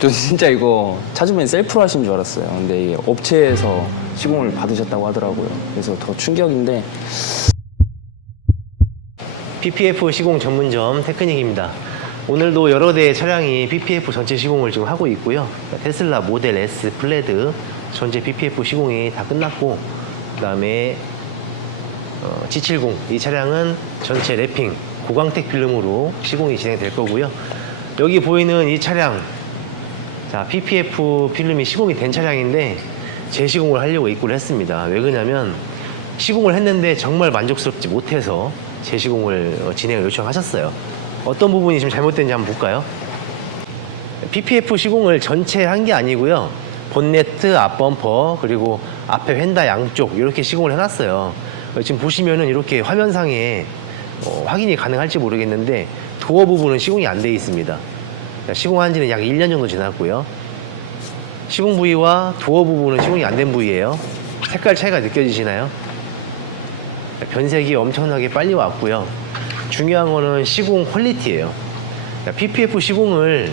저 진짜 이거 차주분이 셀프로 하신 줄 알았어요. 근데 이게 업체에서 시공을 받으셨다고 하더라고요. 그래서 더 충격인데. PPF 시공 전문점 테크닉입니다. 오늘도 여러 대의 차량이 PPF 전체 시공을 지금 하고 있고요. 테슬라 모델 S 플레드 전체 PPF 시공이 다 끝났고, 그 다음에 G70 이 차량은 전체 랩핑 고광택 필름으로 시공이 진행될 거고요. 여기 보이는 이 차량, 자, PPF 필름이 시공이 된 차량인데 재시공을 하려고 입고를 했습니다. 왜 그러냐면 시공을 했는데 정말 만족스럽지 못해서 재시공을 진행을 요청하셨어요. 어떤 부분이 좀 잘못된지 한번 볼까요? PPF 시공을 전체 한 게 아니고요. 본네트, 앞범퍼, 그리고 앞에 휀다 양쪽 이렇게 시공을 해놨어요. 지금 보시면은 이렇게 화면상에 확인이 가능할지 모르겠는데 도어 부분은 시공이 안 돼 있습니다. 시공한 지는 약 1년 정도 지났고요. 시공 부위와 도어 부분은 시공이 안 된 부위예요. 색깔 차이가 느껴지시나요? 변색이 엄청나게 빨리 왔고요. 중요한 거는 시공 퀄리티예요. PPF 시공을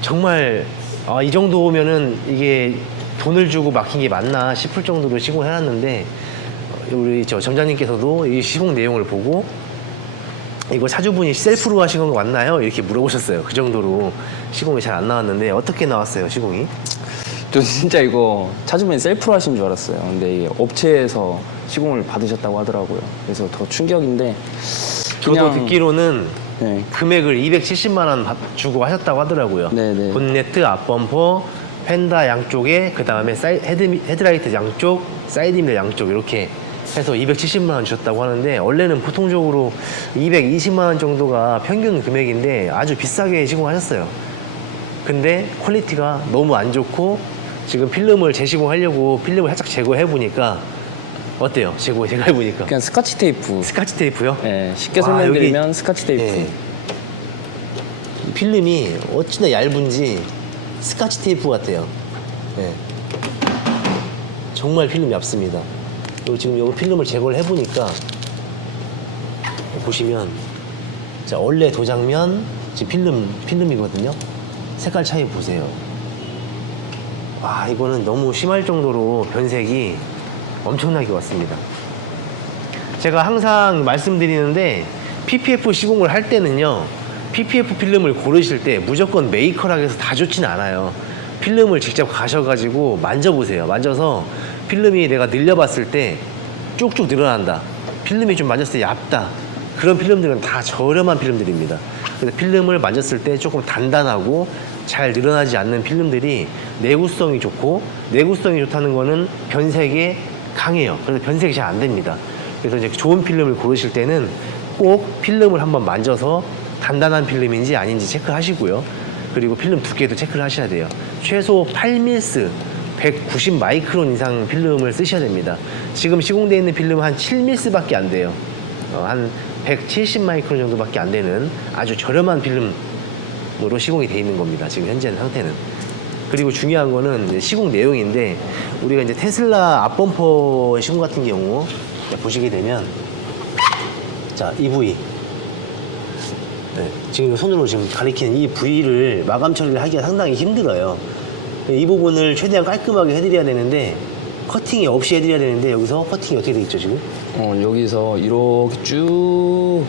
정말 이 정도면은 이게 돈을 주고 막힌 게 맞나 싶을 정도로 시공을 해놨는데, 우리 점장님께서도 이 시공 내용을 보고 이거 차주분이 셀프로 하신 거 맞나요? 이렇게 물어보셨어요. 그 정도로 시공이 잘 안 나왔는데 어떻게 나왔어요, 시공이? 저 진짜 이거 차주분이 셀프로 하신 줄 알았어요. 근데 이게 업체에서 시공을 받으셨다고 하더라고요. 그래서 더 충격인데. 저도 듣기로는 네. 금액을 270만 원 주고 하셨다고 하더라고요. 네네. 본네트, 앞범퍼, 펜다 양쪽에, 그 다음에 헤드라이트 양쪽, 사이드미러 양쪽 이렇게 해서 270만 원 주셨다고 하는데, 원래는 보통적으로 220만 원 정도가 평균 금액인데 아주 비싸게 시공하셨어요. 근데 퀄리티가 너무 안 좋고, 지금 필름을 재시공하려고 필름을 살짝 제거해 보니까 어때요? 제거해 보니까 그냥 스카치 테이프. 스카치 테이프요? 네, 쉽게 와, 설명드리면 여기, 스카치 테이프. 네. 필름이 어찌나 얇은지 스카치 테이프 같아요. 네. 정말 필름이 얇습니다. 그리고 지금 여기 필름을 제거를 해보니까 보시면, 자, 원래 도장면 지금 필름이거든요. 색깔 차이 보세요. 와, 이거는 너무 심할 정도로 변색이 엄청나게 왔습니다. 제가 항상 말씀드리는데 PPF 시공을 할 때는요, PPF 필름을 고르실 때 무조건 메이커락에서 다 좋진 않아요. 필름을 직접 가셔가지고 만져보세요. 만져서 필름이 내가 늘려봤을 때 쭉쭉 늘어난다, 필름이 좀 만졌을 때 얇다, 그런 필름들은 다 저렴한 필름들입니다. 그래서 필름을 만졌을 때 조금 단단하고 잘 늘어나지 않는 필름들이 내구성이 좋고, 내구성이 좋다는 거는 변색에 강해요. 그래서 변색이 잘 안 됩니다. 그래서 이제 좋은 필름을 고르실 때는 꼭 필름을 한번 만져서 단단한 필름인지 아닌지 체크하시고요. 그리고 필름 두께도 체크를 하셔야 돼요. 최소 8밀스 190 마이크론 이상 필름을 쓰셔야 됩니다. 지금 시공되어 있는 필름은 한 7밀스밖에 안 돼요. 한 170 마이크론 정도밖에 안 되는 아주 저렴한 필름으로 시공이 되어 있는 겁니다. 지금 현재 상태는. 그리고 중요한 거는 이제 시공 내용인데, 우리가 이제 테슬라 앞범퍼 시공 같은 경우 보시게 되면, 자, 이 부위, 네, 지금 손으로 지금 가리키는 이 부위를 마감 처리를 하기가 상당히 힘들어요. 이 부분을 최대한 깔끔하게 해드려야 되는데, 커팅이 없이 해드려야 되는데, 여기서 커팅이 어떻게 되어 있죠, 지금? 여기서 이렇게 쭉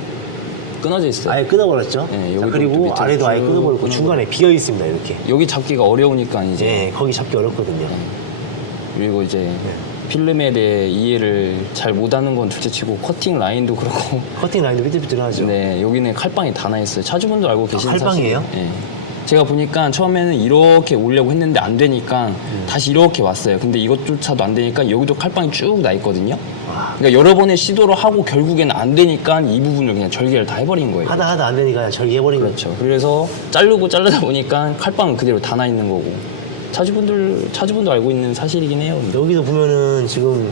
끊어져 있어요. 아예 끊어버렸죠? 네, 자, 여기도 그리고 밑으로 아래도 아예 쭉 끊어버렸고 중간에 비어 있습니다, 이렇게. 여기 잡기가 어려우니까 이제. 네, 거기 잡기 어렵거든요. 그리고 이제 필름에 대해 이해를 잘 못하는 건 둘째치고 커팅 라인도 그렇고. 커팅 라인도 삐뚤삐뚤하죠. 네, 여기는 칼빵이 다 나 있어요. 차주분도 알고 계시는 칼빵이에요? 사실이에요. 네. 제가 보니까 처음에는 이렇게 오려고 했는데 안 되니까 다시 이렇게 왔어요. 근데 이것조차도 안 되니까 여기도 칼빵이 쭉 나 있거든요. 그러니까 여러 번의 시도를 하고 결국에는 안 되니까 이 부분을 그냥 절개를 다 해버린 거예요. 하다 안 되니까 절개해버린 거죠. 그렇죠. 그래서 자르다 보니까 칼빵은 그대로 다 나 있는 거고. 차주분도 알고 있는 사실이긴 해요. 여기도 보면은 지금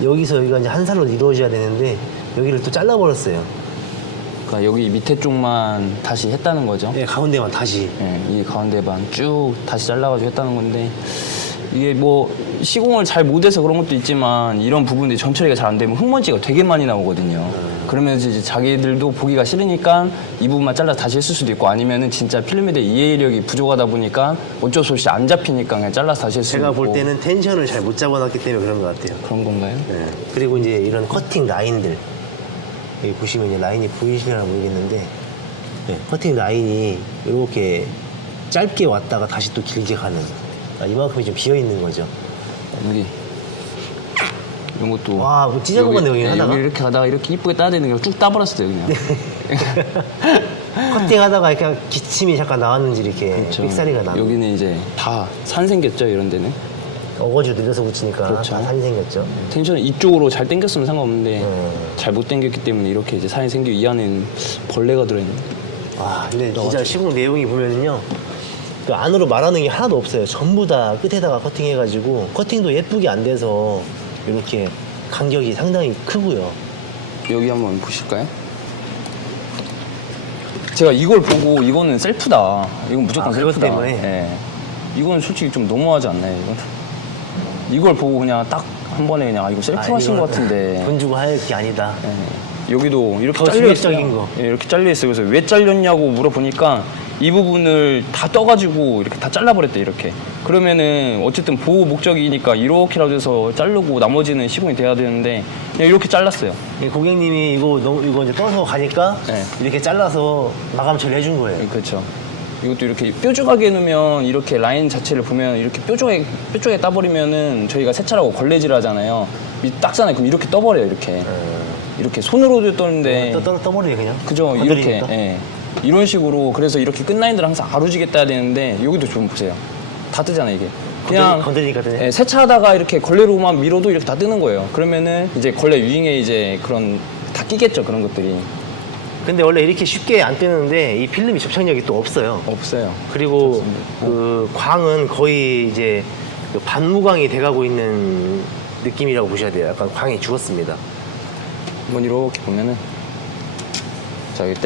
여기서 여기가 이제 한 살로 이루어져야 되는데 여기를 또 잘라버렸어요. 그러니까 여기 밑에 쪽만 다시 했다는 거죠. 네, 가운데만 다시. 네, 이 가운데만 쭉 다시 잘라가지고 했다는 건데, 이게 뭐 시공을 잘 못해서 그런 것도 있지만 이런 부분들이 전처리가 잘 안 되면 흙먼지가 되게 많이 나오거든요. 그러면 이제 자기들도 보기가 싫으니까 이 부분만 잘라 다시 했을 수도 있고 아니면은 진짜 필름에 대해 이해력이 부족하다 보니까 어쩔 수 없이 안 잡히니까 그냥 잘라서 다시 했을 수도 제가 있고. 볼 때는 텐션을 잘 못 잡아놨기 때문에 그런 것 같아요. 그런 건가요? 네. 그리고 이제 이런 커팅 라인들 여기 보시면 이제 라인이 보이시려나 모르겠는데 네, 커팅 라인이 이렇게 짧게 왔다가 다시 또 길게 가는 이만큼이 좀 비어 있는 거죠. 여기 이런 것도 와, 뭐 찢어먹었네, 여기 하다가. 여기 이렇게 하다가 이렇게 이쁘게 따야 되는 게 쭉 따버렸어요 그냥. 커팅하다가 이렇게 기침이 잠깐 나왔는지 이렇게 그렇죠. 삑사리가 나고 여기는 이제 다 산 생겼죠 이런 데는. 어거지로 늘려서 붙이니까 그렇죠. 다 산이 생겼죠. 텐션을 이쪽으로 잘 당겼으면 상관없는데 잘 못 당겼기 때문에 이렇게 이제 산이 생기고 이 안에는 벌레가 들어있는. 와, 근데 진짜 시공 내용이 보면은요. 그 안으로 말하는 게 하나도 없어요. 전부 다 끝에다가 커팅해가지고 커팅도 예쁘게 안 돼서 이렇게 간격이 상당히 크고요. 여기 한번 보실까요? 제가 이걸 보고 이거는 셀프다. 이건 무조건 아, 그것 셀프다. 때문에? 예. 이건 솔직히 좀 너무하지 않나요? 이건? 이걸 보고 그냥 딱 한 번에 그냥 이거 셀프 하신 것 같은데. 돈 주고 할 게 아니다. 예. 여기도 이렇게 더 잘려 있어요. 충격적인 거. 예, 이렇게 잘려 있어요. 그래서 왜 잘렸냐고 물어보니까 이 부분을 다 떠가지고 이렇게 다 잘라버렸대 이렇게. 그러면은 어쨌든 보호 목적이니까 이렇게라도 해서 자르고 나머지는 시공이 돼야 되는데 그냥 이렇게 잘랐어요. 예, 고객님이 이거 이제 떠서 가니까 네. 이렇게 잘라서 마감 처리해 준 거예요. 그렇죠. 이것도 이렇게 뾰족하게 놓으면 이렇게 라인 자체를 보면 이렇게 뾰족하게 따버리면은 저희가 세차라고 걸레질 하잖아요. 닦잖아요. 그럼 이렇게 떠버려요. 이렇게 손으로도 떠는데 떠버리네 그냥. 그죠. 이렇게 건드리니까. 예. 이런 식으로 그래서 이렇게 끝 라인들 항상 아루지게 따야 되는데 여기도 좀 보세요. 다 뜨잖아요 이게. 그냥 건드리니까 뜨네. 예, 세차하다가 이렇게 걸레로만 밀어도 이렇게 다 뜨는 거예요. 그러면은 이제 걸레 위잉에 이제 그런 다 끼겠죠 그런 것들이. 근데 원래 이렇게 쉽게 안 뜨는데 이 필름이 접착력이 또 없어요. 없어요. 그리고 그 광은 거의 이제 그 반무광이 돼가고 있는 느낌이라고 보셔야 돼요. 약간 광이 죽었습니다. 한번 이렇게 보면은 자 여기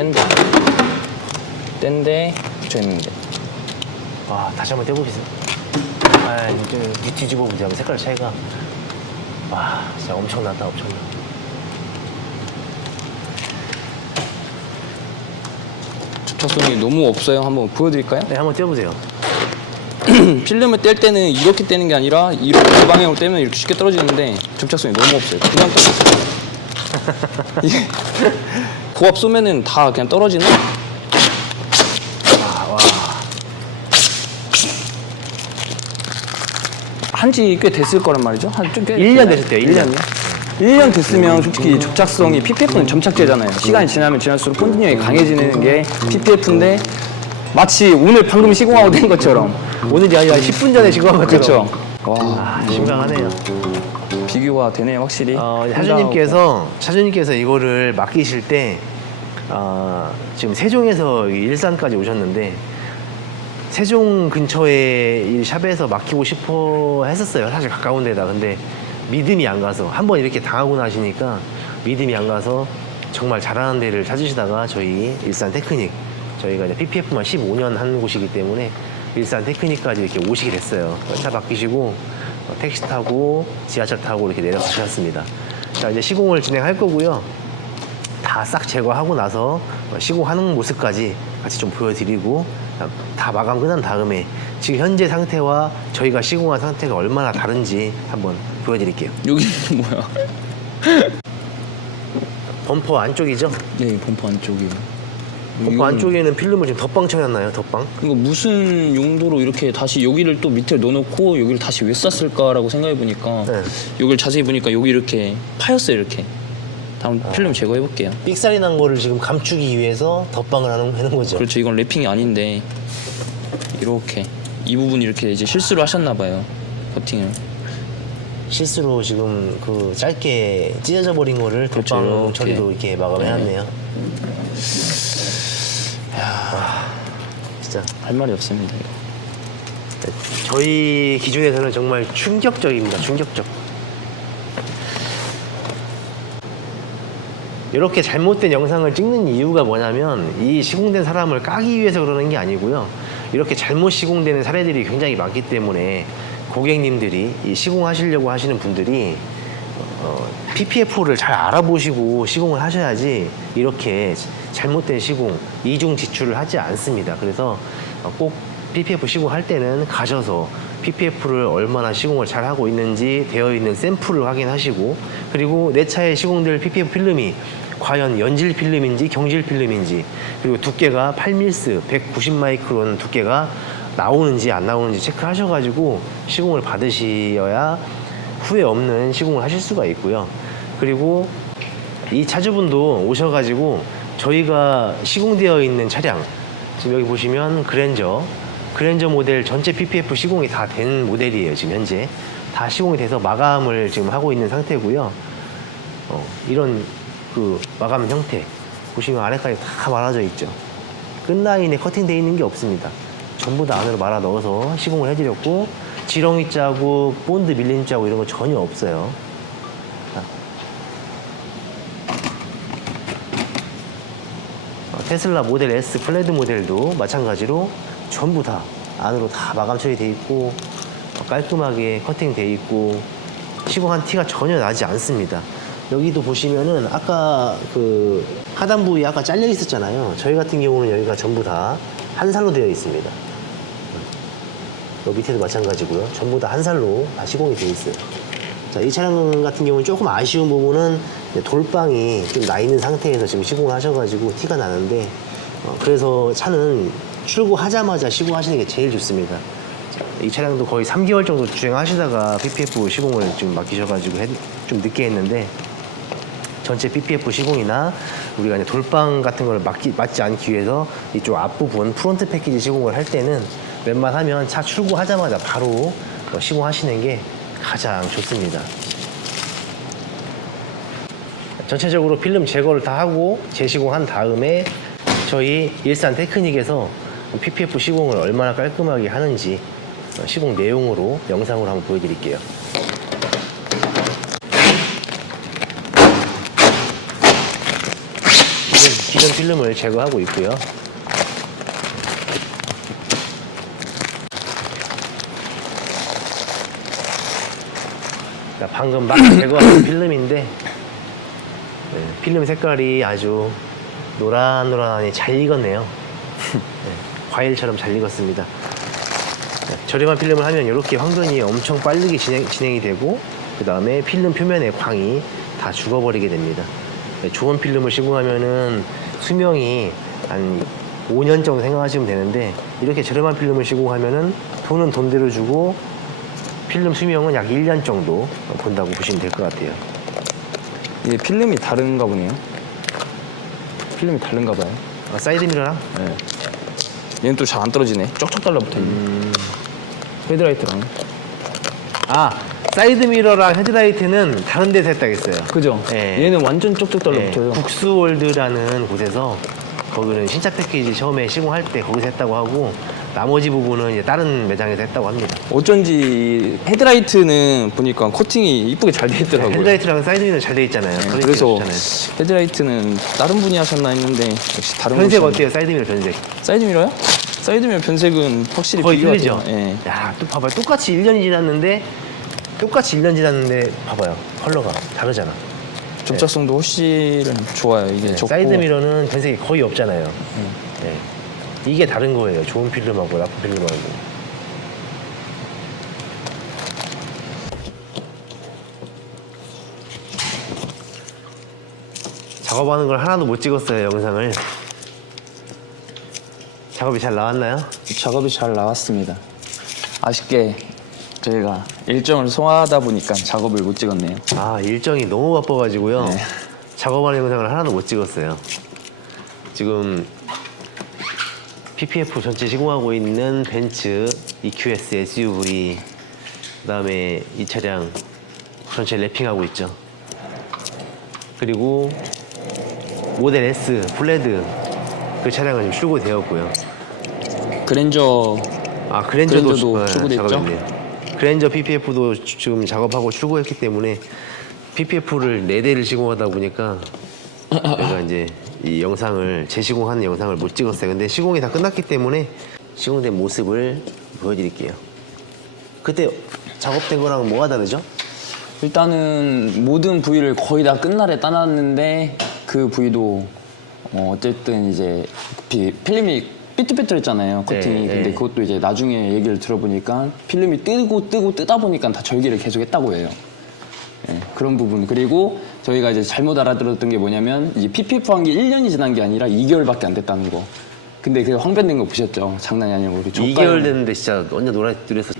뗀데 붙여있는데 와, 다시 한번 떼보겠어요. 아, 이제 뒤집어 보자. 색깔 차이가. 와, 진짜 엄청나다, 엄청나. 접착성이 너무 없어요. 한번 보여드릴까요? 네, 한번 떼보세요. 필름을 뗄 때는 이렇게 떼는 게 아니라 이렇게 이 방향으로 떼면 이렇게 쉽게 떨어지는데 접착성이 너무 없어요. 그냥 떨어졌어요. 이게 고압 쏘면은 다 그냥 떨어지는. 한지 꽤 됐을 거란 말이죠. 꽤 1년 됐을 때요, 1년. 1년 됐으면 솔직히 접착성이 PPF는 점착제잖아요. 시간이 지나면 지날수록 본드님이 강해지는 게 PPF인데 마치 오늘 방금 시공하고 된 것처럼. 오늘이 아니라 10분 전에 시공한 것처럼. 그렇죠. 와, 아, 심각하네요. 비교가 되네요, 확실히. 차주님께서 이거를 맡기실 때, 지금 세종에서 일산까지 오셨는데, 세종 근처에 이 샵에서 맡기고 싶어 했었어요. 사실 가까운 데다. 근데 믿음이 안 가서, 한번 이렇게 당하고 나시니까 믿음이 안 가서 정말 잘하는 데를 찾으시다가 저희 일산 테크닉, 저희가 이제 PPF만 15년 한 곳이기 때문에 일산 테크닉까지 이렇게 오시게 됐어요. 차 맡기시고 택시 타고 지하철 타고 이렇게 내려가셨습니다. 자, 이제 시공을 진행할 거고요. 다 싹 제거하고 나서 시공하는 모습까지 같이 좀 보여드리고 다 마감 끝난 다음에 지금 현재 상태와 저희가 시공한 상태가 얼마나 다른지 한번 보여드릴게요. 여기는 뭐야? 범퍼 안쪽이죠? 네, 범퍼 안쪽이. 범퍼 안쪽에는 필름을 지금 덧방 쳐놨나요? 덧방? 이거 무슨 용도로 이렇게 다시 여기를 또 밑에 넣어놓고 여기를 다시 왜 쌌을까라고 생각해보니까 네. 여기를 자세히 보니까 여기 이렇게 파였어요, 이렇게. 다음 필름 제거해볼게요. 삑사리 난 거를 지금 감추기 위해서 덧방을 하는 거죠. 그렇죠. 이건 랩핑이 아닌데 이렇게 이 부분 이렇게 이제 실수로 하셨나봐요. 커팅을. 실수로 지금 그 짧게 찢어져 버린 거를 그렇죠, 덧방 이렇게. 처리로 이렇게 마감해놨네요. 진짜 할 말이 없습니다. 저희 기준에서는 정말 충격적입니다. 충격적. 이렇게 잘못된 영상을 찍는 이유가 뭐냐면 이 시공된 사람을 까기 위해서 그러는 게 아니고요. 이렇게 잘못 시공되는 사례들이 굉장히 많기 때문에 고객님들이 이 시공하시려고 하시는 분들이 PPF를 잘 알아보시고 시공을 하셔야지 이렇게 잘못된 시공, 이중 지출을 하지 않습니다. 그래서 꼭 PPF 시공할 때는 가셔서 PPF를 얼마나 시공을 잘 하고 있는지 되어 있는 샘플을 확인하시고, 그리고 내 차에 시공될 PPF 필름이 과연 연질 필름인지 경질 필름인지, 그리고 두께가 8밀스 190마이크론 두께가 나오는지 안 나오는지 체크하셔가지고 시공을 받으셔야 후회 없는 시공을 하실 수가 있고요. 그리고 이 차주분도 오셔가지고 저희가 시공되어 있는 차량, 지금 여기 보시면 그랜저 모델 전체 PPF 시공이 다 된 모델이에요. 지금 현재 다 시공이 돼서 마감을 지금 하고 있는 상태고요. 이런 그 마감 형태 보시면 아래까지 다 말아져 있죠. 끝라인에 커팅되어 있는 게 없습니다. 전부 다 안으로 말아 넣어서 시공을 해드렸고, 지렁이 자국, 본드 밀림 자국 이런 거 전혀 없어요. 테슬라 모델 S 플레드 모델도 마찬가지로 전부 다 안으로 다 마감 처리돼 있고 깔끔하게 커팅돼 있고 시공한 티가 전혀 나지 않습니다. 여기도 보시면은 아까 그 하단 부위 아까 잘려 있었잖아요. 저희 같은 경우는 여기가 전부 다 한 살로 되어 있습니다. 여기 밑에도 마찬가지고요. 전부 다 한 살로 다 시공이 되어 있어요. 자, 이 차량 같은 경우는 조금 아쉬운 부분은 돌방이 좀 나 있는 상태에서 지금 시공을 하셔가지고 티가 나는데, 그래서 차는 출고하자마자 시공하시는 게 제일 좋습니다. 자, 이 차량도 거의 3개월 정도 주행하시다가 PPF 시공을 좀 맡기셔가지고 좀 늦게 했는데, 전체 PPF 시공이나 우리가 이제 돌방 같은 걸 맞지 않기 위해서 이쪽 앞부분 프론트 패키지 시공을 할 때는 웬만하면 차 출고하자마자 바로 시공하시는 게 가장 좋습니다. 전체적으로 필름 제거를 다 하고 재시공한 다음에 저희 일산 테크닉에서 PPF 시공을 얼마나 깔끔하게 하는지 시공 내용으로 영상으로 한번 보여드릴게요. 기존 필름을 제거하고 있고요. 자, 방금 막 제거한 필름인데 필름 색깔이 아주 노란노란하니 잘 익었네요. 과일처럼 잘 익었습니다. 저렴한 필름을 하면 이렇게 황변이 엄청 빠르게 진행이 되고, 그 다음에 필름 표면의 광이 다 죽어버리게 됩니다. 좋은 필름을 시공하면은 수명이 한 5년 정도 생각하시면 되는데, 이렇게 저렴한 필름을 시공하면은 돈은 돈대로 주고 필름 수명은 약 1년 정도 본다고 보시면 될 것 같아요. 이게 필름이 다른가 보네요. 필름이 다른가 봐요. 사이드 미러랑? 네. 얘는 또 잘 안 떨어지네. 쩍쩍 달라붙어 있네. 헤드라이트랑. 사이드 미러랑 헤드라이트는 다른 데서 했다겠어요. 그죠? 네. 얘는 완전 쪽쪽 달라붙어요. 국수월드라는 곳에서, 거기는 신차 패키지 처음에 시공할 때 거기서 했다고 하고, 나머지 부분은 이제 다른 매장에서 했다고 합니다. 어쩐지 헤드라이트는 보니까 커팅이 이쁘게 잘 돼 있더라고요. 헤드라이트랑 사이드 미러는 잘 돼 있잖아요. 그래서 좋잖아요. 헤드라이트는 다른 분이 하셨나 했는데 역시 다른 변색 곳이- 어때요? 사이드 미러 변색? 사이드 미러요? 사이드 미러 변색은 확실히 거의 비교가 틀리죠? 돼요. 예. 야, 또 봐봐요. 똑같이 1년 지났는데 봐봐요. 컬러가 다르잖아. 접착성도 훨씬 좋아요. 이게 적고. 사이드 미러는 변색이 거의 없잖아요. 네. 이게 다른 거예요. 좋은 필름하고 나쁜 필름하고. 작업하는 걸 하나도 못 찍었어요, 영상을. 작업이 잘 나왔나요? 작업이 잘 나왔습니다. 아쉽게 저희가 일정을 소화하다 보니까 작업을 못 찍었네요. 일정이 너무 바빠가지고요. 네. 작업하는 영상을 하나도 못 찍었어요. 지금 PPF 전체 시공하고 있는 벤츠 EQS SUV, 그 다음에 이 차량 전체 랩핑하고 있죠. 그리고 모델 S 플레드 그 차량은 지금 출고되었고요. 그랜저도 그랜저도 출고됐죠? 작업했네요. 그랜저 PPF도 지금 작업하고 출고했기 때문에 PPF를 4대를 시공하다 보니까 제가 이제 이 영상을 재시공하는 영상을 못 찍었어요. 근데 시공이 다 끝났기 때문에 시공된 모습을 보여드릴게요. 그때 작업된 거랑 뭐가 다르죠? 일단은 모든 부위를 거의 다 끝날에 따놨는데 그 부위도 어쨌든 이제 필름이 삐뚤삐뚤했잖아요, 커팅이. 네, 근데 네. 그것도 이제 나중에 얘기를 들어보니까 필름이 뜨고 뜨다 보니까 다 절개를 계속 했다고 해요. 예, 그런 부분. 그리고 저희가 이제 잘못 알아들었던 게 뭐냐면 이제 PPF 한 게 1년이 지난 게 아니라 2개월밖에 안 됐다는 거. 근데 그 황변된 거 보셨죠? 장난이 아니고. 2개월 됐는데 진짜 완전 노래서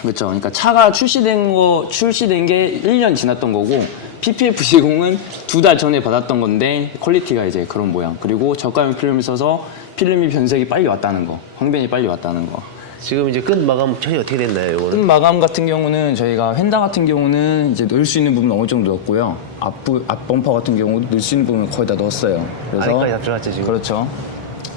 그렇죠. 그러니까 차가 출시된 게 1년 지났던 거고 PPF 시공은 2달 전에 받았던 건데 퀄리티가 이제 그런 모양. 그리고 저가형 필름을 써서 필름이 변색이 빨리 왔다는 거. 황변이 빨리 왔다는 거. 지금 이제 끝 마감 처리 어떻게 됐나요, 끝 이거는? 마감 같은 경우는 저희가 휀다 같은 경우는 이제 넣을 수 있는 부분 어느 정도 넣었고요. 앞 범퍼 같은 경우도 넣을 수 있는 부분 거의 다 넣었어요. 안에까지 다 들어갔죠, 지금? 그렇죠.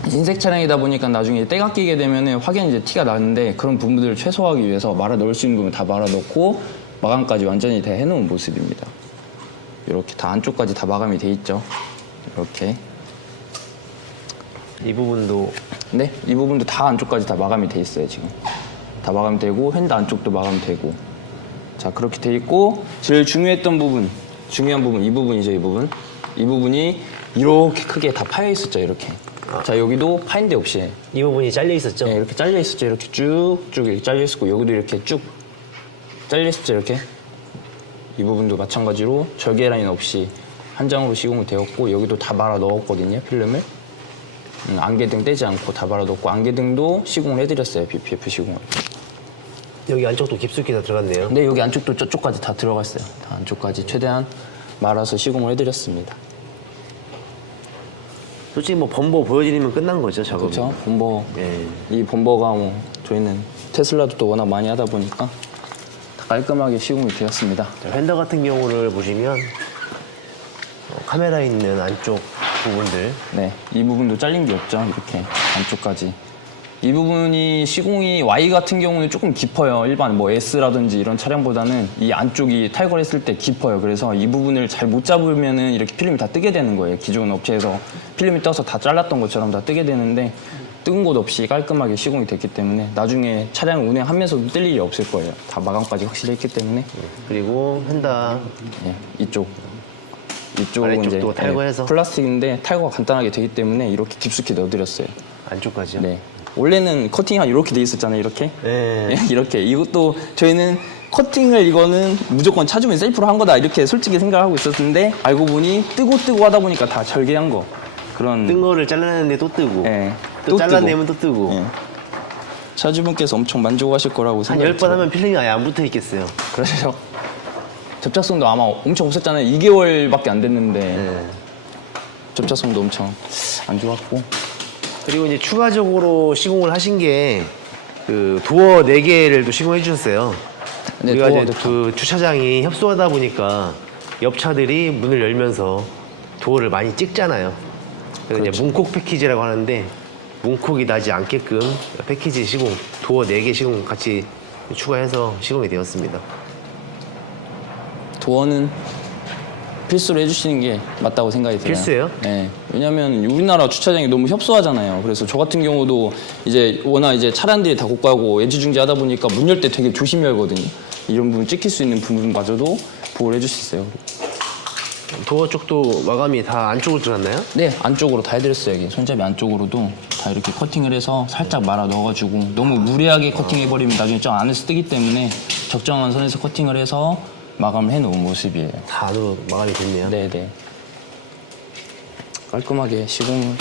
흰색 차량이다 보니까 나중에 때가 끼게 되면은 확연히 이제 티가 나는데 그런 부분들을 최소화하기 위해서 말아 넣을 수 있는 부분 다 말아 넣고 마감까지 완전히 다 해놓은 모습입니다. 이렇게 다 안쪽까지 다 마감이 돼 있죠. 이렇게. 이 부분도 네, 이 부분도 다 안쪽까지 다 마감이 돼 있어요, 지금. 다 마감되고, 휀다 안쪽도 마감되고. 자, 그렇게 돼 있고, 제일 중요한 부분, 이 부분이죠, 이 부분. 이 부분이 이렇게 크게 다 파여 있었죠, 이렇게. 자, 여기도 파인 데 없이. 이 부분이 잘려 있었죠? 네, 이렇게 잘려 있었죠, 이렇게 쭉쭉 이렇게 잘려 있었고, 여기도 이렇게 쭉 잘려 있었죠, 이렇게. 이 부분도 마찬가지로 절개 라인 없이 한 장으로 시공이 되었고, 여기도 다 말아 넣었거든요, 필름을. 안개등 떼지 않고 다 발라뒀고 안개등도 시공을 해드렸어요. PPF 시공을. 여기 안쪽도 깊숙이 다 들어갔네요. 근데 여기 안쪽도 저쪽까지 다 들어갔어요. 다 안쪽까지 최대한 말아서 시공을 해드렸습니다. 솔직히 뭐 범버 보여드리면 끝난 거죠, 작업이. 그렇죠? 범버. 예. 이 범버가 뭐 저희는 테슬라도 또 워낙 많이 하다 보니까 다 깔끔하게 시공이 되었습니다. 자, 휀다 같은 경우를 보시면 카메라 있는 안쪽 부분들 네, 이 부분도 잘린 게 없죠. 이렇게 안쪽까지. 이 부분이 시공이 Y 같은 경우는 조금 깊어요. 일반 뭐 S라든지 이런 차량보다는 이 안쪽이 탈거를 했을 때 깊어요. 그래서 이 부분을 잘 못 잡으면은 이렇게 필름이 다 뜨게 되는 거예요. 기존 업체에서 필름이 떠서 다 잘랐던 것처럼 다 뜨게 되는데 뜬 곳 없이 깔끔하게 시공이 됐기 때문에 나중에 차량 운행하면서도 뜰 일이 없을 거예요. 다 마감까지 확실히 했기 때문에. 그리고 휀다 예, 이쪽은 아래쪽도 이제 탈거해서? 플라스틱인데 탈거가 간단하게 되기 때문에 이렇게 깊숙이 넣어드렸어요. 안쪽까지요? 네. 원래는 커팅이 이렇게 돼 있었잖아요. 이렇게. 네. 예, 이렇게. 이것도 저희는 커팅을 이거는 무조건 차주면 셀프로 한 거다 이렇게 솔직히 생각하고 있었는데 알고 보니 뜨고 하다 보니까 다 절개한 거. 그런. 뜬 거를 잘라냈는데 또 뜨고 예, 또 뜨고. 잘라내면 또 뜨고 예. 차주분께서 엄청 만족하실 거라고 한 생각이 10번 하면 필름이 아예 안 붙어 있겠어요. 그래서 접착성도 아마 엄청 없었잖아요. 2개월밖에 안 됐는데 네. 접착성도 엄청 안 좋았고. 그리고 이제 추가적으로 시공을 하신 게 그 도어 4개를 또 시공해 주셨어요. 네, 우리가 도어 이제 그 주차장이 협소하다 보니까 옆 차들이 문을 열면서 도어를 많이 찍잖아요. 그래서 이제 그렇죠. 문콕 패키지라고 하는데 문콕이 나지 않게끔 패키지 시공, 도어 4개 시공 같이 추가해서 시공이 되었습니다. 도어는 필수로 해주시는 게 맞다고 생각이 들어요. 필수예요? 네. 왜냐면 우리나라 주차장이 너무 협소하잖아요. 그래서 저 같은 경우도 이제 워낙 이제 차량들이 다 고가고 애지중지 하다 보니까 문 열 때 되게 조심히 열거든요. 이런 부분 찍힐 수 있는 부분마저도 보호를 해줄 수 있어요. 도어 쪽도 마감이 다 안쪽으로 들어갔나요? 네, 안쪽으로 다 해드렸어요. 여기 손잡이 안쪽으로도 다 이렇게 커팅을 해서 살짝 말아 넣어가지고 너무 무리하게 커팅해버리면 나중에 저 안에서 뜨기 때문에 적정한 선에서 커팅을 해서 마감을 해놓은 모습이에요. 다 안으로 마감이 됐네요. 네네. 깔끔하게 시공을.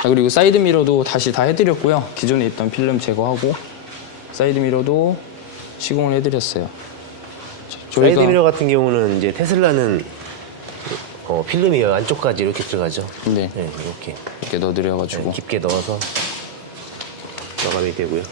자, 그리고 사이드 미러도 다시 다 해드렸고요. 기존에 있던 필름 제거하고 사이드 미러도 시공을 해드렸어요. 사이드 미러 같은 경우는 이제 테슬라는 필름이 안쪽까지 이렇게 들어가죠. 네, 네, 이렇게 이렇게 넣어드려가지고 깊게 넣어서 마감이 되고요.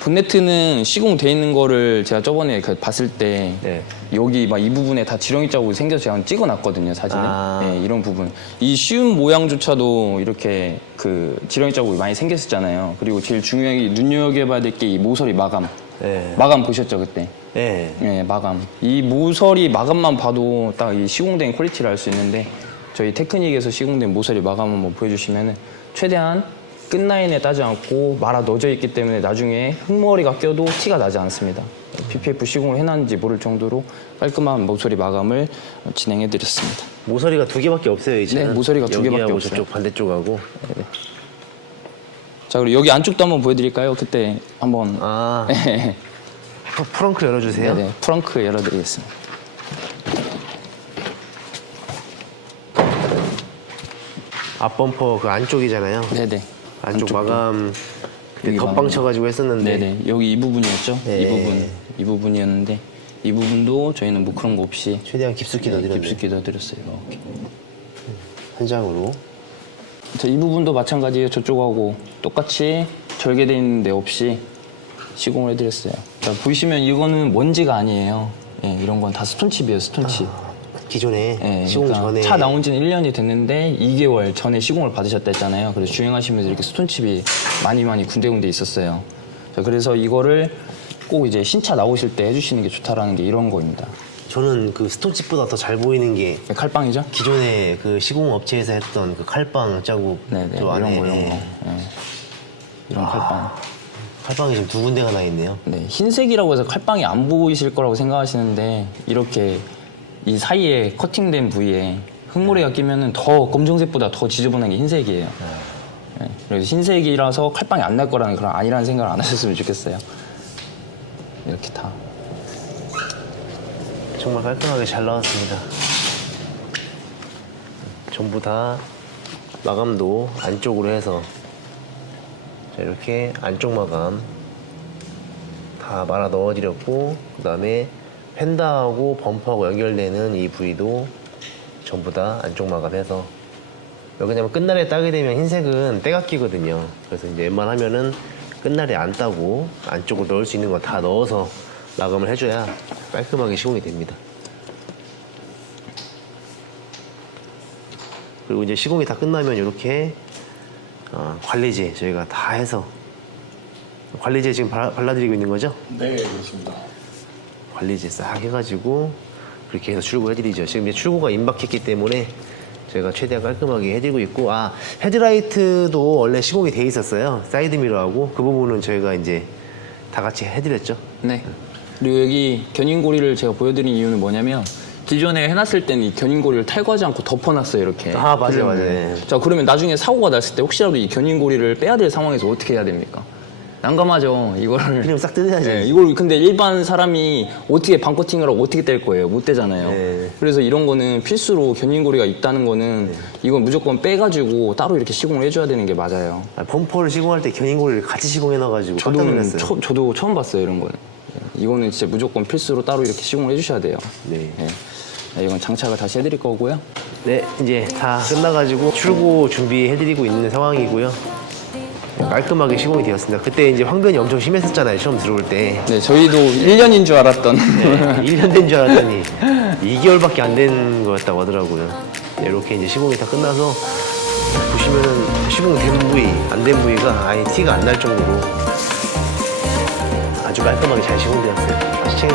본네트는 시공돼 있는 거를 제가 저번에 봤을 때 네. 여기 막 이 부분에 다 지렁이 자국이 생겨서 제가 찍어놨거든요, 사진을. 아. 네, 이런 부분. 이 쉬운 모양조차도 이렇게 그 지렁이 자국이 많이 생겼었잖아요. 그리고 제일 중요하게 눈여겨봐야 될 게 이 모서리 마감. 네. 마감 보셨죠, 그때? 네. 네, 마감. 이 모서리 마감만 봐도 딱 이 시공된 퀄리티를 알 수 있는데 저희 테크닉에서 시공된 모서리 마감 한번 보여주시면은 최대한 끝라인에 따지 않고 말아 넣어져 있기 때문에 나중에 흙머리가 껴도 티가 나지 않습니다. PPF 시공을 해놨는지 모를 정도로 깔끔한 모서리 마감을 진행해드렸습니다. 모서리가 2개밖에 없어요, 이제. 네, 모서리가 2개밖에 여기하고 없어요. 저쪽 반대쪽하고. 자, 그리고 여기 안쪽도 한번 보여드릴까요? 그때 한번 아, 프렁크 열어주세요. 네네, 프렁크 열어드리겠습니다. 앞범퍼 그 안쪽이잖아요. 네네. 안쪽 안쪽도. 마감 그때 여기 덧방 마감. 쳐가지고 했었는데. 네네. 여기 이 부분이었죠? 네. 이 부분이었는데 이 부분도 저희는 뭐 그런 거 없이 최대한 깊숙이 네, 넣어드렸네. 깊숙이 넣어드렸어요. 이렇게. 한 장으로. 자, 이 부분도 마찬가지예요. 저쪽하고 똑같이 절개되어 있는 데 없이 시공을 해드렸어요. 자, 보시면 이거는 먼지가 아니에요. 예, 이런 건 다 스톤칩이에요. 스톤칩. 기존에 예, 시공 그러니까 전에 차 나온 지는 1년이 됐는데 2개월 전에 시공을 받으셨다 했잖아요. 그래서 주행하시면서 이렇게 스톤칩이 많이 군데군데 있었어요. 자, 그래서 이거를 꼭 이제 신차 나오실 때 해주시는 게 좋다라는 게 이런 거입니다. 저는 그 스톤칩보다 더 잘 보이는 게 네, 칼빵이죠? 기존에 그 시공 업체에서 했던 그 칼빵 자국 네네. 저 안에 이런 거. 예. 이런 칼빵. 칼빵이 지금 2군데가 나 있네요. 네, 흰색이라고 해서 칼빵이 안 보이실 거라고 생각하시는데 이렇게 이 사이에 커팅된 부위에 흙머리가 끼면은 더 검정색보다 더 지저분한 게 흰색이에요. 네, 그래서 흰색이라서 칼빵이 안 날 거라는 그런 아니라는 생각을 안 하셨으면 좋겠어요. 이렇게 다. 정말 깔끔하게 잘 나왔습니다. 전부 다 마감도 안쪽으로 해서 자, 이렇게 안쪽 마감 다 말아 넣어드렸고 그 다음에 펜다하고 범퍼하고 연결되는 이 부위도 전부 다 안쪽 마감해서 왜냐면 끝날에 따게 되면 흰색은 때가 끼거든요. 그래서 이제 웬만하면은 끝날에 안 따고 안쪽으로 넣을 수 있는 거 다 넣어서 마감을 해줘야 깔끔하게 시공이 됩니다. 그리고 이제 시공이 다 끝나면 이렇게 관리제 저희가 다 해서 관리제 지금 발라드리고 있는 거죠? 네, 그렇습니다. 관리제 싹 해가지고 그렇게 해서 출고해드리죠. 지금 이제 출고가 임박했기 때문에 저희가 최대한 깔끔하게 해드리고 있고 헤드라이트도 원래 시공이 돼 있었어요. 사이드미러하고 그 부분은 저희가 이제 다 같이 해드렸죠. 네. 그리고 여기 견인고리를 제가 보여드린 이유는 뭐냐면 기존에 해놨을 때는 이 견인고리를 탈거하지 않고 덮어놨어요, 이렇게. 맞아요, 그러면. 맞아요. 자, 그러면 나중에 사고가 났을 때 혹시라도 이 견인고리를 빼야 될 상황에서 어떻게 해야 됩니까? 난감하죠, 이거를. 그냥 싹 뜯어야지. 네, 이걸 근데 일반 사람이 어떻게 반코팅을 하고 어떻게 뗄 거예요? 못 떼잖아요. 네. 그래서 이런 거는 필수로 견인고리가 있다는 거는 이건 무조건 빼가지고 따로 이렇게 시공을 해줘야 되는 게 맞아요. 범퍼를 시공할 때 견인고리를 같이 시공해놔가지고 깜짝 놀랐어요. 저도 처음 봤어요, 이런 거는. 이거는 진짜 무조건 필수로 따로 이렇게 시공을 해주셔야 돼요. 네. 네, 이건 장착을 다시 해드릴 거고요. 네, 이제 다 끝나가지고 출고 준비해드리고 있는 상황이고요. 깔끔하게 시공이 되었습니다. 그때 이제 황변이 엄청 심했었잖아요, 처음 들어올 때. 네, 저희도 1년인 줄 알았던. 네, 1년 된 줄 알았더니 2개월밖에 안 된 거였다고 하더라고요. 네, 이렇게 이제 시공이 다 끝나서 보시면은 시공된 부위, 안 된 부위가 아예 티가 안 날 정도로 아주 깔끔하게 잘 시공되었어요. 다시